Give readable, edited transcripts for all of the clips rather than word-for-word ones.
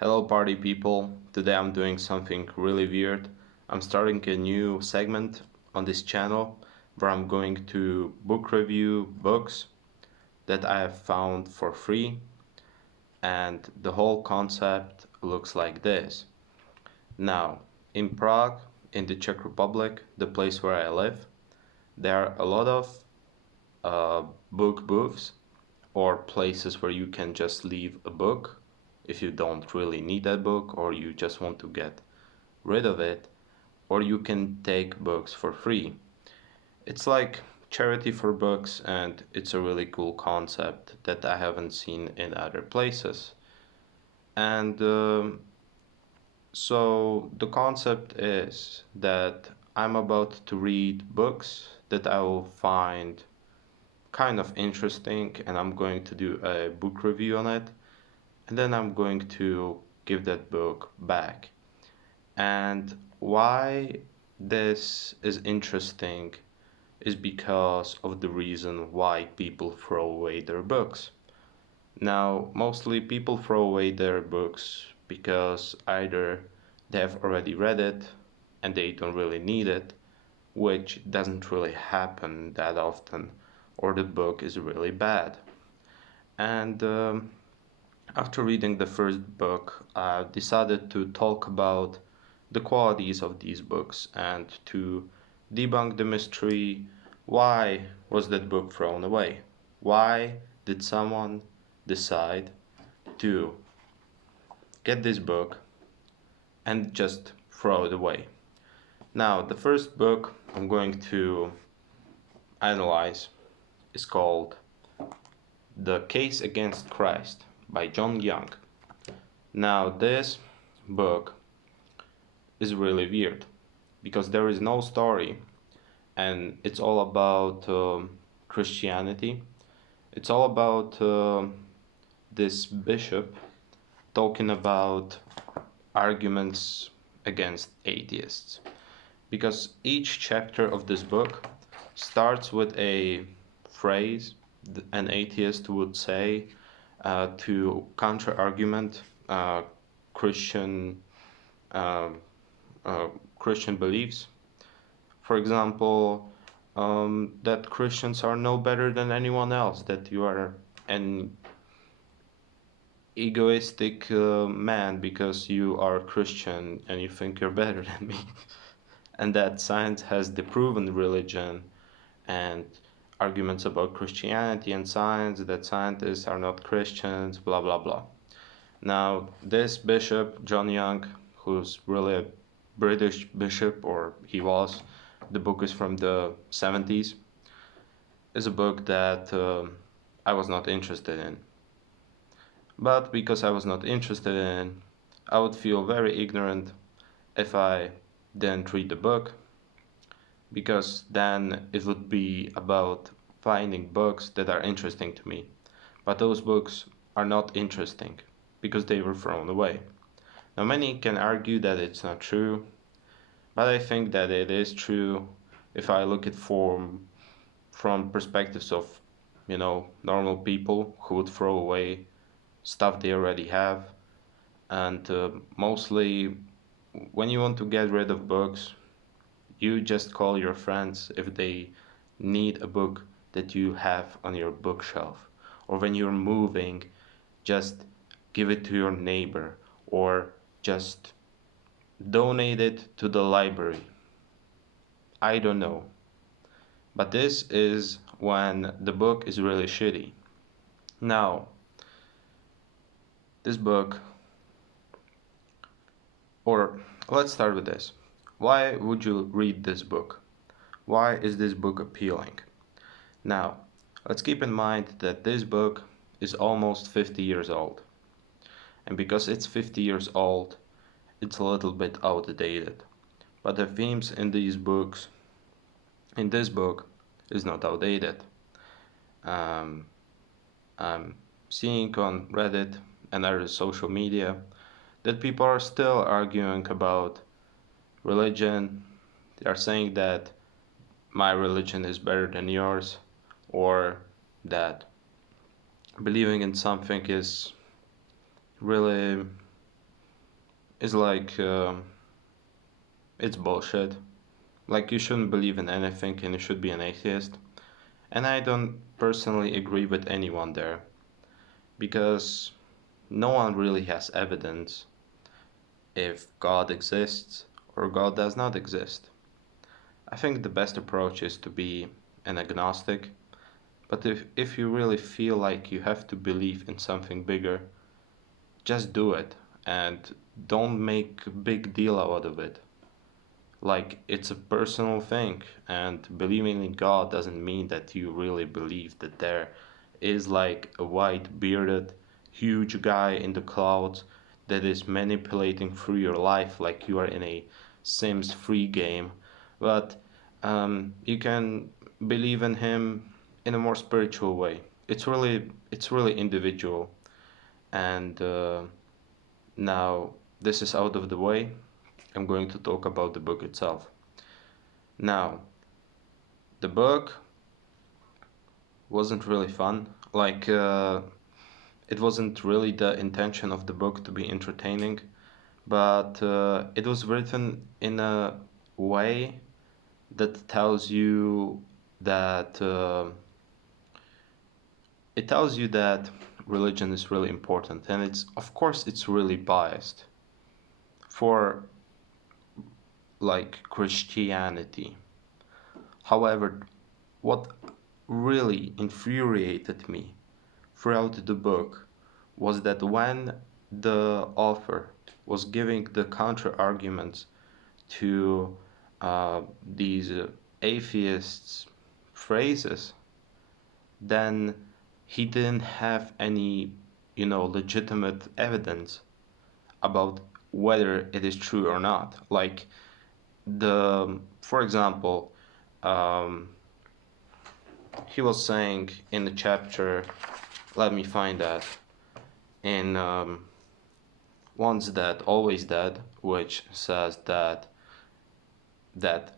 Hello, party people. Today I'm doing something really weird. I'm starting a new segment on this channel where I'm going to book review books that I have found for free, and the whole concept looks like this. Now, in Prague, in the Czech Republic, the place where I live, there are a lot of uh, book booths or places where you can just leave a book if you don't really need that book or you just want to get rid of it, or you can take books for free. It's like charity for books, and it's a really cool concept that I haven't seen in other places. And so the concept is that I'm about to read books that I will find kind of interesting, and I'm going to do a book review on it, and then I'm going to give that book back. And why this is interesting is because of the reason why people throw away their books. Now, mostly people throw away their books because either they have already read it and they don't really need it, which doesn't really happen that often, or the book is really bad. And after reading the first book, I decided to talk about the qualities of these books and to debunk the mystery. Why was that book thrown away? Why did someone decide to get this book and just throw it away? Now, the first book I'm going to analyze is called The Case Against Christ by John Young. Now, this book is really weird because there is no story, and it's all about Christianity. It's all about this bishop talking about arguments against atheists. Because each chapter of this book starts with a phrase an atheist would say to counter argument Christian uh, Christian beliefs. For example, that Christians are no better than anyone else, that you are an egoistic man because you are Christian and you think you're better than me, and that science has the proven religion and arguments about Christianity and science, that scientists are not Christians, blah blah blah. Now, this bishop, John Young, who's really a British bishop, or he was, the book is from the 70s, is a book that I was not interested in. But because I was not interested in, I would feel very ignorant if I didn't read the book, because then it would be about finding books that are interesting to me. But those books are not interesting because they were thrown away. Now, many can argue that it's not true, but I think that it is true if I look at from perspectives of, normal people who would throw away stuff they already have. And mostly, when you want to get rid of books, you just call your friends if they need a book that you have on your bookshelf. Or when you're moving, just give it to your neighbor or just donate it to the library. I don't know. But this is when the book is really shitty. Now, this book, or let's start with this. Why would you read this book? Why is this book appealing? Now, let's keep in mind that this book is almost 50 years old. And because it's 50 years old, it's a little bit outdated. But the themes in this book, is not outdated. Um, I'm seeing on Reddit and other social media that people are still arguing about religion. They are saying that my religion is better than yours, or that believing in something is really is like it's bullshit. Like you shouldn't believe in anything and you should be an atheist. And I don't personally agree with anyone there because no one really has evidence if God exists or God does not exist. I think the best approach is to be an agnostic, but if you really feel like you have to believe in something bigger, just do it and don't make a big deal out of it. Like, it's a personal thing, and believing in God doesn't mean that you really believe that there is like a white bearded huge guy in the clouds that is manipulating through your life like you are in a Sims free game. But you can believe in him in a more spiritual way. It's really individual. And now this is out of the way. I'm going to talk about the book itself. Now, the book wasn't really fun. Like, it wasn't really the intention of the book to be entertaining, but it was written in a way that tells you that religion is really important, and it's of course it's really biased for like Christianity. However, what really infuriated me throughout the book was that when the author was giving the counter arguments to these atheists' phrases, then he didn't have any, legitimate evidence about whether it is true or not. Like for example, um, he was saying in the chapter, let me find that, in Once Dead, Always Dead, which says that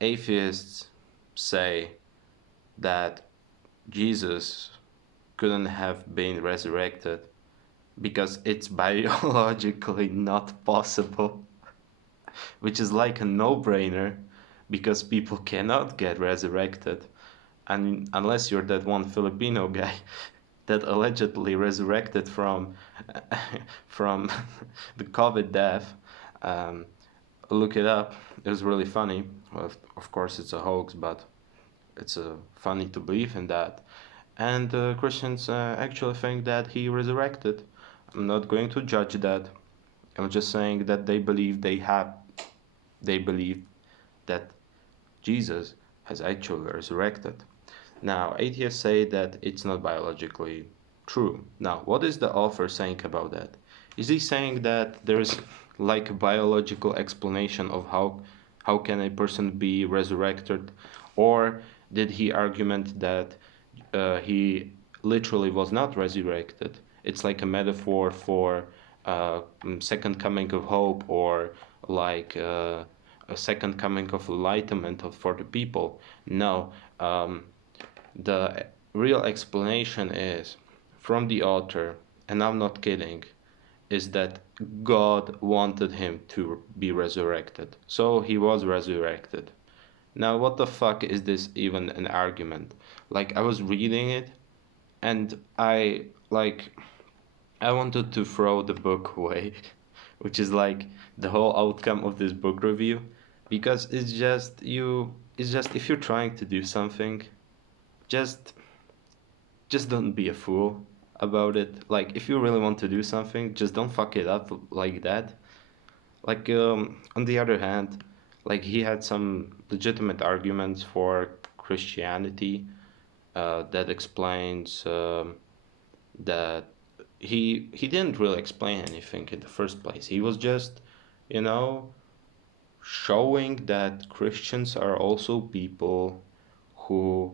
atheists say that Jesus couldn't have been resurrected because it's biologically not possible, which is like a no-brainer because people cannot get resurrected. And unless you're that one Filipino guy that allegedly resurrected from from the COVID death, um, look it up. It was really funny. Well, of course, it's a hoax, but it's funny to believe in that. And Christians actually think that he resurrected. I'm not going to judge that. I'm just saying that they believe that Jesus has actually resurrected. Now, atheists say that it's not biologically true. Now, what is the author saying about that? Is he saying that there is like a biological explanation of how can a person be resurrected, or did he argument that he literally was not resurrected? It's like a metaphor for second coming of hope, or like a second coming of enlightenment for the people. No, the real explanation is from the author, and I'm not kidding, is that God wanted him to be resurrected. So he was resurrected. Now, what the fuck is this even an argument? Like, I was reading it, and I wanted to throw the book away, which is like the whole outcome of this book review, because it's just if you're trying to do something, just just don't be a fool about it. Like, if you really want to do something, just don't fuck it up like that. Like, on the other hand, like he had some legitimate arguments for Christianity that explains that he didn't really explain anything in the first place. He was just, you know, showing that Christians are also people who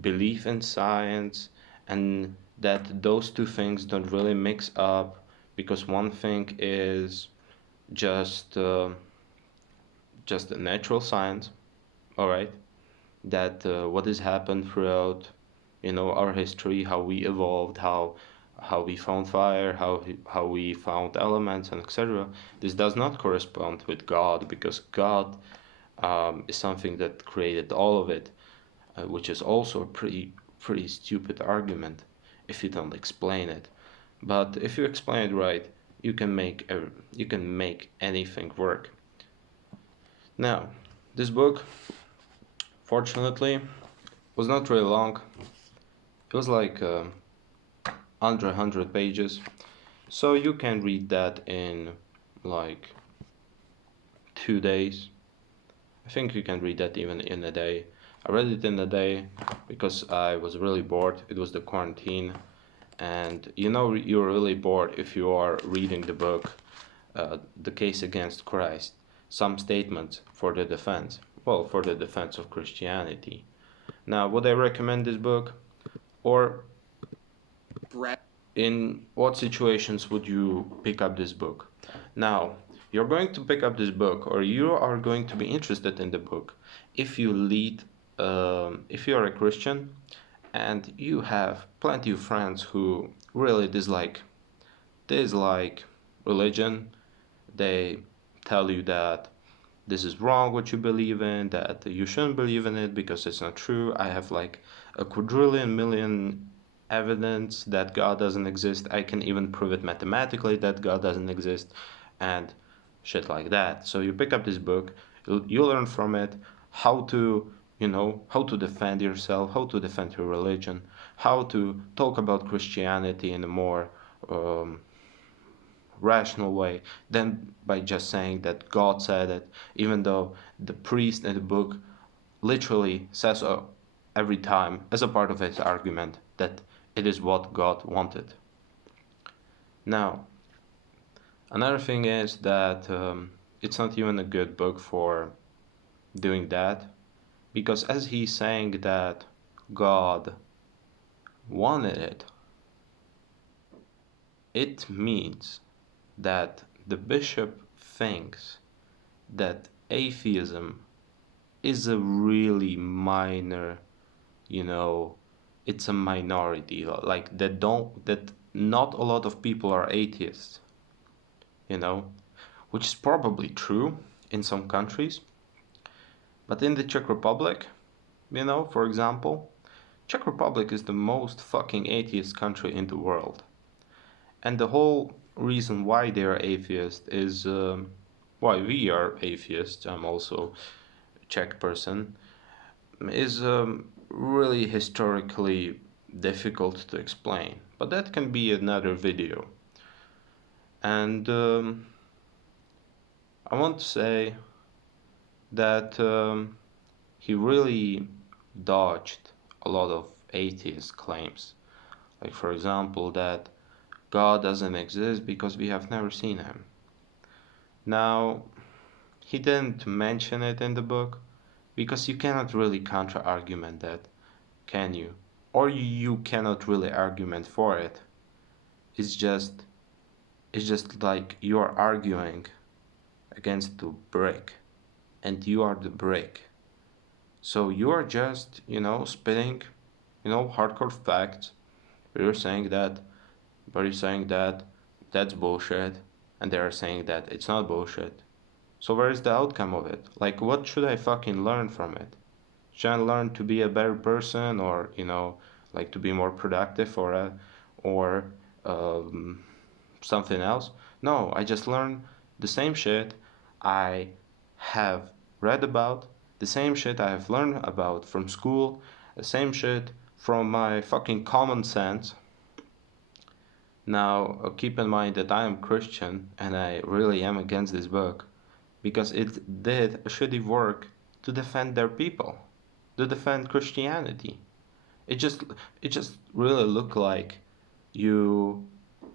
belief in science, and that those two things don't really mix up, because one thing is just just a natural science, all right, that what has happened throughout our history, how we evolved, how how we found fire, how we found elements, and etc. This does not correspond with God, because God is something that created all of it, which is also a pretty stupid argument if you don't explain it. But if you explain it right, you can make anything work. Now, this book, fortunately, was not really long. It was like under 100 pages, so you can read that in like 2 days. I think you can read that even in a day. I read it in a day because I was really bored. It was the quarantine, and you know you're really bored if you are reading the book, The Case Against Christ, some statements for the defense. Well, for the defense of Christianity. Now, would I recommend this book? Or in what situations would you pick up this book? Now, you're going to pick up this book, or you are going to be interested in the book if you if you are a Christian and you have plenty of friends who really dislike religion. They tell you that this is wrong what you believe in, that you shouldn't believe in it because it's not true. I have like a quadrillion million evidence that God doesn't exist. I can even prove it mathematically that God doesn't exist, and shit like that. So you pick up this book, you learn from it how to, how to defend yourself, how to defend your religion, how to talk about Christianity in a more um, rational way than by just saying that God said it, even though the priest in the book literally says every time as a part of his argument that it is what God wanted. Now, another thing is that it's not even a good book for doing that, because as he's saying that God wanted it, it means that the bishop thinks that atheism is a really minor, you know, it's a minority, like that not a lot of people are atheists, you know, which is probably true in some countries, but in the Czech Republic, for example, Czech Republic is the most fucking atheist country in the world. And the whole reason why they are atheists is why we are atheists. I'm also a Czech person. Is really historically difficult to explain, but that can be another video. And I want to say that he really dodged a lot of atheist claims. Like, for example, that God doesn't exist because we have never seen him. Now, he didn't mention it in the book because you cannot really counter argument that, can you? Or you cannot really argument for it. It's just like you are arguing against the brick, and you are the brick. So you are just, spitting, hardcore facts. But you're saying that that's bullshit, and they are saying that it's not bullshit. So where is the outcome of it? Like, what should I fucking learn from it? Should I learn to be a better person, or like to be more productive, or um, something else? No, I just learn the same shit I have read about, the same shit I have learned about from school, the same shit from my fucking common sense. Now, keep in mind that I am Christian and I really am against this book because it did a shitty work to defend their people, to defend Christianity. It just it just really looked like you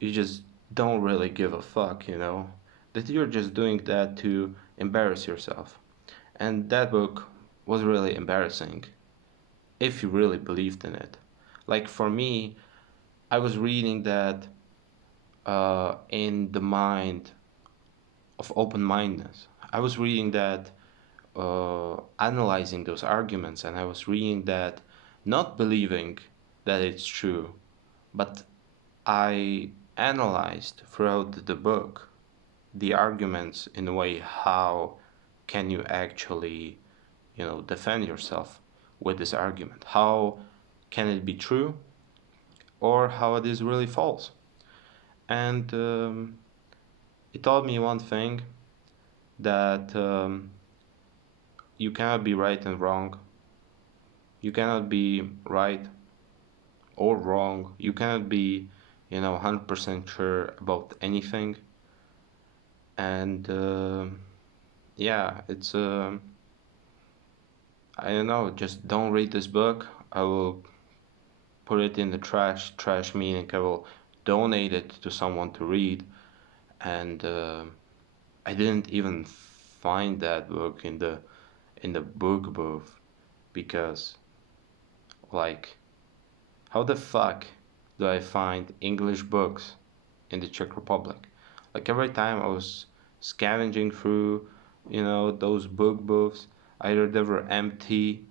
you just don't really give a fuck, that you're just doing that to embarrass yourself. And that book was really embarrassing if you really believed in it. Like for me, I was reading that in the mind of open mindedness. I was reading that, analyzing those arguments, and I was reading that not believing that it's true, but I analyzed throughout the book the arguments in a way how can you actually, defend yourself with this argument? How can it be true or how it is really false? And it told me one thing that you cannot be right and wrong. You cannot be right or wrong. You cannot be, 100% sure about anything. And yeah, it's I don't know. Just don't read this book. I will put it in the trash. Trash meaning I will donate it to someone to read. And I didn't even find that book in the book booth because, like, how the fuck do I find English books in the Czech Republic? Like every time I was scavenging through, those book booths, either they were empty,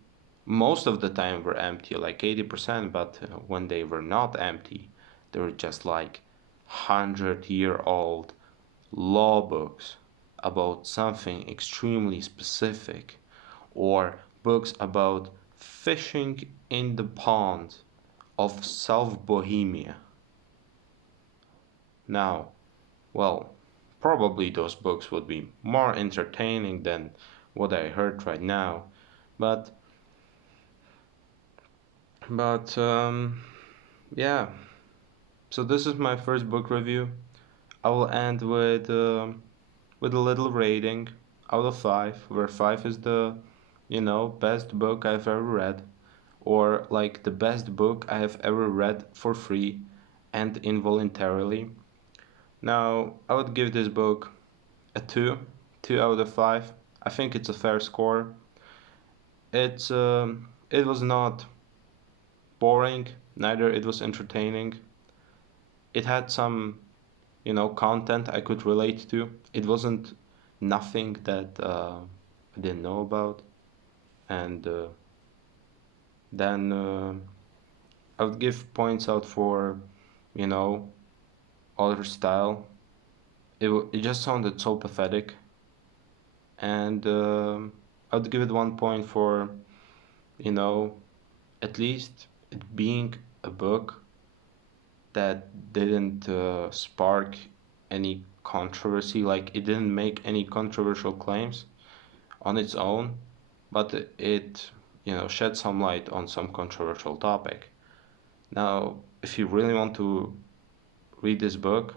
most of the time were empty, like 80%, but when they were not empty, they were just like 100-year-old law books about something extremely specific, or books about fishing in the pond of South Bohemia. Now, well, probably those books would be more entertaining than what I heard right now, but but yeah. So this is my first book review. I will end with a little rating out of 5, where 5 is the, best book I've ever read, or like the best book I have ever read for free and involuntarily. Now, I would give this book a 2, 2 out of 5. I think it's a fair score. It was not boring, neither it was entertaining. It had some, content I could relate to. It wasn't nothing that I didn't know about. And then I would give points out for, you know, other style. It just sounded so pathetic. And I would give it 1 point for, you know, at least it being a book that didn't spark any controversy. Like it didn't make any controversial claims on its own, but it, shed some light on some controversial topic. Now, if you really want to read this book,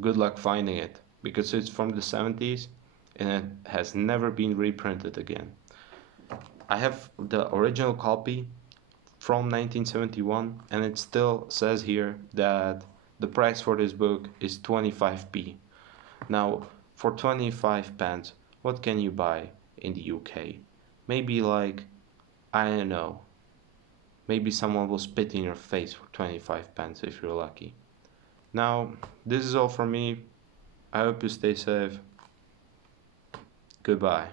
good luck finding it because it's from the 70s and it has never been reprinted again. I have the original copy from 1971 and it still says here that the price for this book is 25p. Now, for 25 pence, what can you buy in the UK? Maybe like, I don't know, maybe someone will spit in your face for 25 pence if you're lucky. Now, this is all from me. I hope you stay safe. Goodbye.